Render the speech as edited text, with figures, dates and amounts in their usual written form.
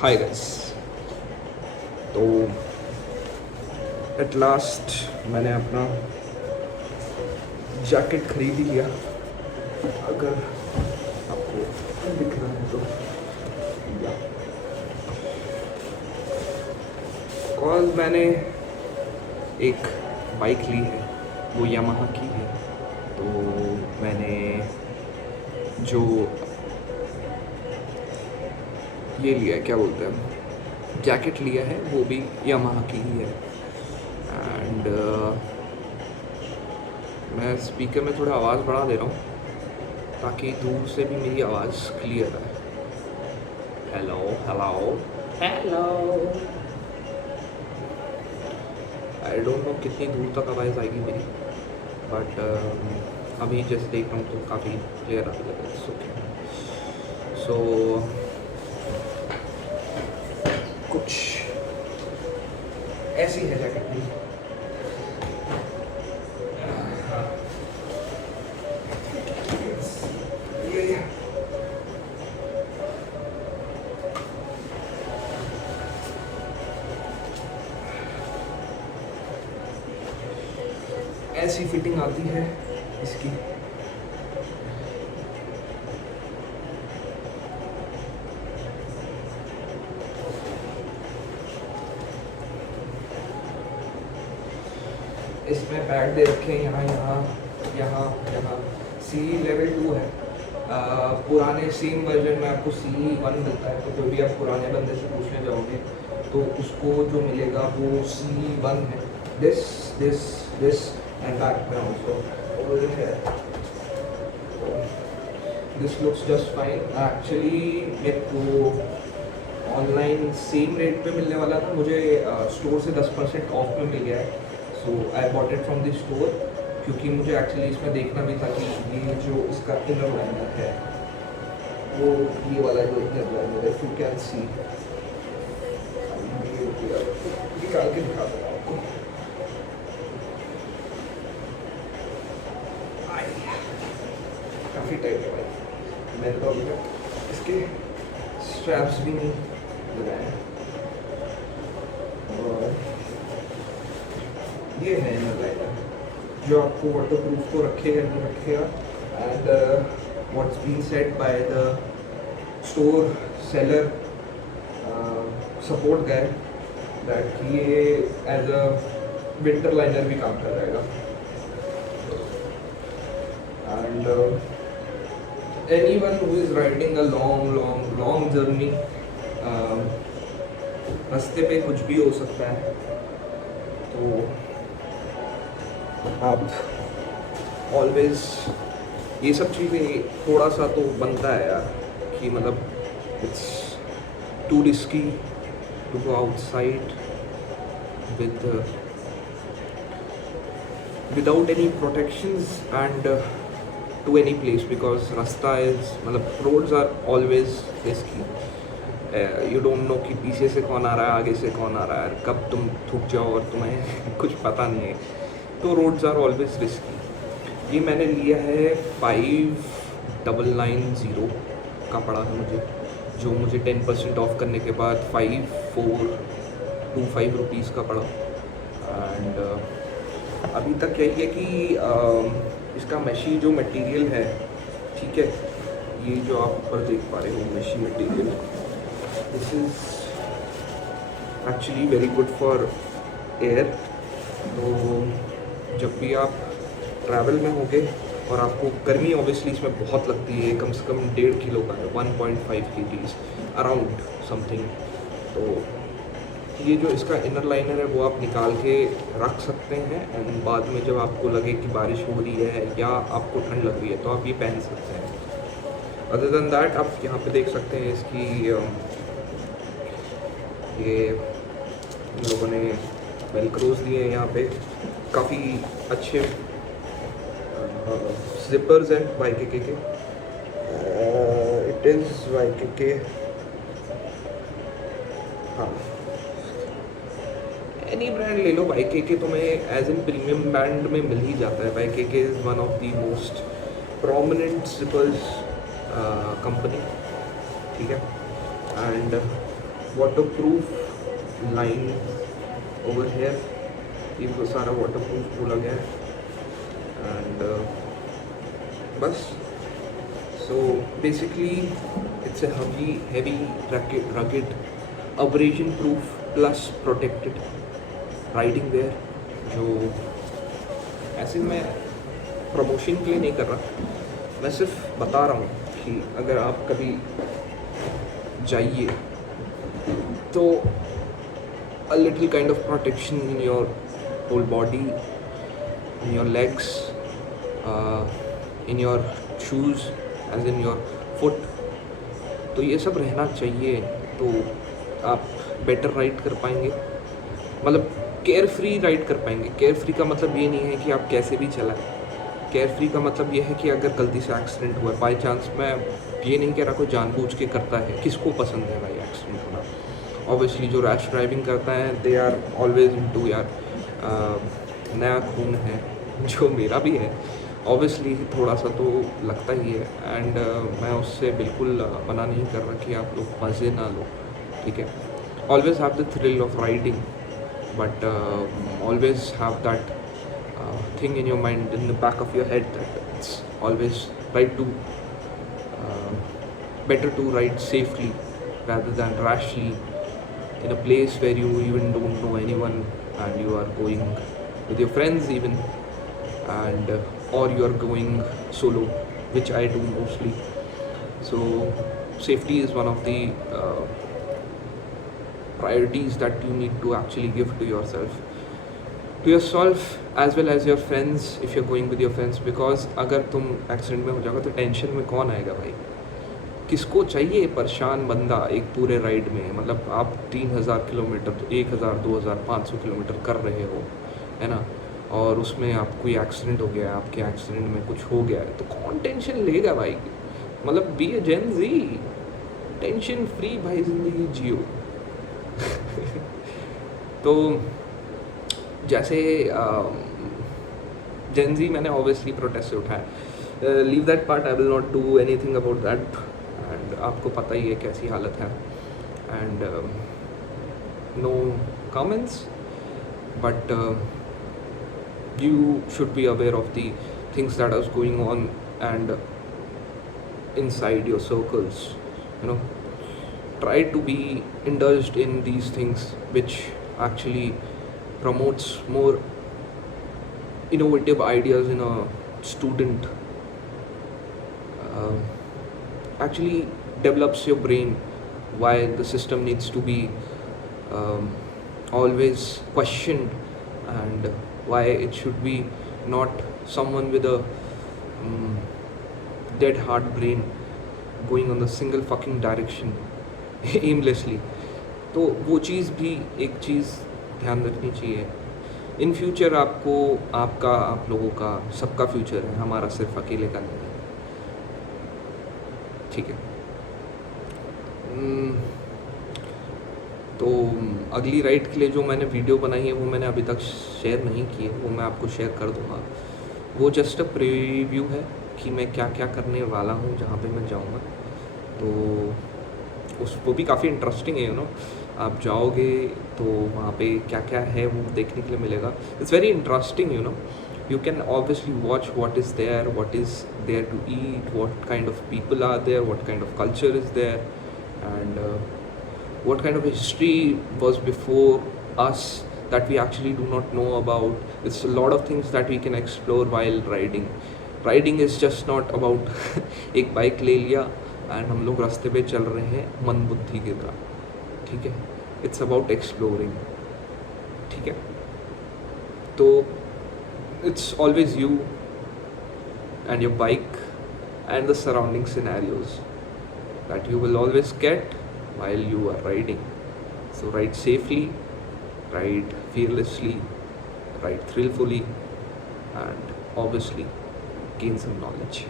Hi guys. तो at last मैंने अपना जैकेट खरीद ही लिया, अगर आपको दिख रहा है तो। कॉल मैंने एक बाइक ली है, वो यामाहा की है। तो मैंने जो ये लिया है, क्या बोलते हैं, जैकेट लिया है, वो भी यामाहा की ही है। एंड मैं स्पीकर में थोड़ा आवाज़ बढ़ा दे रहा हूँ ताकि दूर से भी मेरी आवाज़ क्लियर आए। Hello hello hello. I don't know कितनी दूर तक आवाज़ आएगी मेरी, बट अभी जैसे देख रहा हूँ तो काफ़ी क्लियर आने लगा। सो कुछ ऐसी है जैकेट भी। ये ऐसी फिटिंग आती है इसकी। इसमें पैड दे रखे हैं यहाँ यहाँ यहाँ यहाँ। सी लेवल 2 है। पुराने सेम वर्जन में आपको C1 मिलता है, तो कोई भी आप पुराने बंदे से पूछने जाओगे तो उसको जो मिलेगा वो C1 है। This this this and back में also this looks just fine. Actually मेरे को ऑनलाइन सेम रेट पे मिलने वाला था, मुझे स्टोर से 10% ऑफ में मिल गया है। So I bought it from the store, क्योंकि मुझे एक्चुअली इसमें देखना भी था कि ये जो इसका इनर लाइनर है, वो ये वाला जो इनर लाइनर है, यू कैन सी, निकाल के दिखा दूँगा आपको। काफ़ी टाइट है भाई, मैंने तो अभी तक इसके स्ट्रैप्स भी नहीं लगाए हैं। और ये है इनर लाइनर जो आपको वाटरप्रूफ तो रखेगा नहीं रखेगा। And what's been said by the store seller support guy that ये एज अ विंटर लाइनर भी काम कर जाएगा। And anyone who is riding a long journey, रास्ते पे कुछ भी हो सकता है, तो आप ऑलवेज ये सब चीज़ें थोड़ा सा तो बनता है यार, कि मतलब it's too risky to go outside without any protections and to any place, because रास्ता इज मतलब roads are always risky. You don't know कि पीछे से कौन आ रहा है, आगे से कौन आ रहा है, कब तुम थूक जाओ और तुम्हें कुछ पता नहीं है। तो रोड्स आर ऑलवेज रिस्की। ये मैंने लिया है 5990 का पड़ा है मुझे, जो मुझे 10% ऑफ करने के बाद 5425 रुपीज़ का पड़ा। एंड अभी तक यही है कि इसका मेशी जो मटेरियल है, ठीक है, ये जो आप ऊपर देख पा रहे हो मेशी material, this is actually very good for air. तो जब भी आप ट्रैवल में होंगे और आपको गर्मी ऑब्वियसली इसमें बहुत लगती है, कम से कम 1.5 किलो का है, 1.5 kgs अराउंड समथिंग। तो ये जो इसका इनर लाइनर है वो आप निकाल के रख सकते हैं, एंड बाद में जब आपको लगे कि बारिश हो रही है या आपको ठंड लग रही है तो आप ये पहन सकते हैं। अदर देन दैट आप यहाँ पे देख सकते हैं इसकी ये इन लोगों ने वेलक्रोज दिए हैं यहाँ पे, काफ़ी अच्छे जिपर्स हैं YKK के। इट इज़ YKK, हाँ, एनी ब्रांड ले लो, YKK तुम्हें एज इन प्रीमियम ब्रांड में मिल ही जाता है। YKK is one of the most prominent zippers company, ठीक है। And waterproof line over here, ये वो सारा वाटरप्रूफ बोला गया है। एंड बस, so basically it's a heavy rugged abrasion proof plus protected riding wear, जो ऐसे मैं प्रमोशन के लिए नहीं कर रहा, मैं सिर्फ बता रहा हूँ कि अगर आप कभी जाइए तो a little kind of protection in your whole body, in your legs, in your shoes, as in your foot, तो ये सब रहना चाहिए, तो आप बेटर राइड कर पाएंगे, मतलब केयर फ्री राइड कर पाएंगे। केयर फ्री का मतलब ये नहीं है कि आप कैसे भी चलाएं, केयर फ्री का मतलब ये है कि अगर गलती से एक्सीडेंट हुआ, बाई चांस, मैं ये नहीं कह रहा कोई जानबूझ के करता है, किसको पसंद है भाई एक्सीडेंट होना। ऑब्वियसली जो रैश ड्राइविंग करता है दे आर ऑलवेज इनटू यार नया खून है, जो मेरा भी है ऑब्वियसली, थोड़ा सा तो लगता ही है। एंड मैं उससे बिल्कुल मना नहीं कर रहा कि आप लोग मज़े ना लो, ठीक है। Always have the thrill of riding, but always have that thing in your mind, in the back of your head, that it's always right to better to ride safely rather than rashly in a place where you even don't know anyone and you are going with your friends even, and or you are going solo, which I do mostly. So safety is one of the priorities that you need to actually give to yourself as well as your friends if you're going with your friends, because अगर तुम accident में हो जाओगे तो tension में कौन आएगा भाई, किसको चाहिए परेशान बंदा एक पूरे राइड में। मतलब आप 3000 किलोमीटर, 1000, 2000, 500 किलोमीटर कर रहे हो, है ना, और उसमें आप कोई एक्सीडेंट हो गया है, आपके एक्सीडेंट में कुछ हो गया है, तो कौन टेंशन लेगा भाई। मतलब बी ए जेन जी, टेंशन फ्री भाई ज़िंदगी जियो। तो जैसे जेनजी मैंने ऑब्वियसली प्रोटेस्ट से उठाया, leave that part, I will not do anything about that, and आपको पता ही है कैसी हालत है, and no comments, but you should be aware of the things that are going on and inside your circles, you know. Try to be indulged in these things which actually promotes more innovative ideas in a student, actually develops your brain, why the system needs to be always questioned, and why it should be not someone with a dead hard brain going on the single fucking direction aimlessly. तो वो चीज़ भी एक चीज़ ध्यान रखनी चाहिए। In future आपको, आपका, आप लोगों का, सबका फ्यूचर है, हमारा सिर्फ अकेले का नहीं है, ठीक है। तो अगली राइड के लिए जो मैंने वीडियो बनाई है वो मैंने अभी तक शेयर नहीं की है, वो मैं आपको शेयर कर दूँगा। वो जस्ट अ प्रीव्यू है कि मैं क्या क्या करने वाला हूँ जहाँ पे मैं जाऊँगा, तो वो भी काफ़ी इंटरेस्टिंग है, यू नो। आप जाओगे तो वहाँ पे क्या क्या है वो देखने के लिए मिलेगा। It's very interesting, you know. You can obviously watch what is there to eat, what kind of people are there, what kind of culture is there, and what kind of history was before us that we actually do not know about. It's a lot of things that we can explore while riding. Riding is just not about एक bike ले लिया and हम लोग रास्ते पे चल रहे हैं मन बुद्धि की तरह, ठीक है। इट्स अबाउट एक्सप्लोरिंग, ठीक है। तो it's always you and your bike and the surrounding scenarios that you will always get while you are riding. So ride safely, ride fearlessly, ride thrillfully, and obviously gain some knowledge.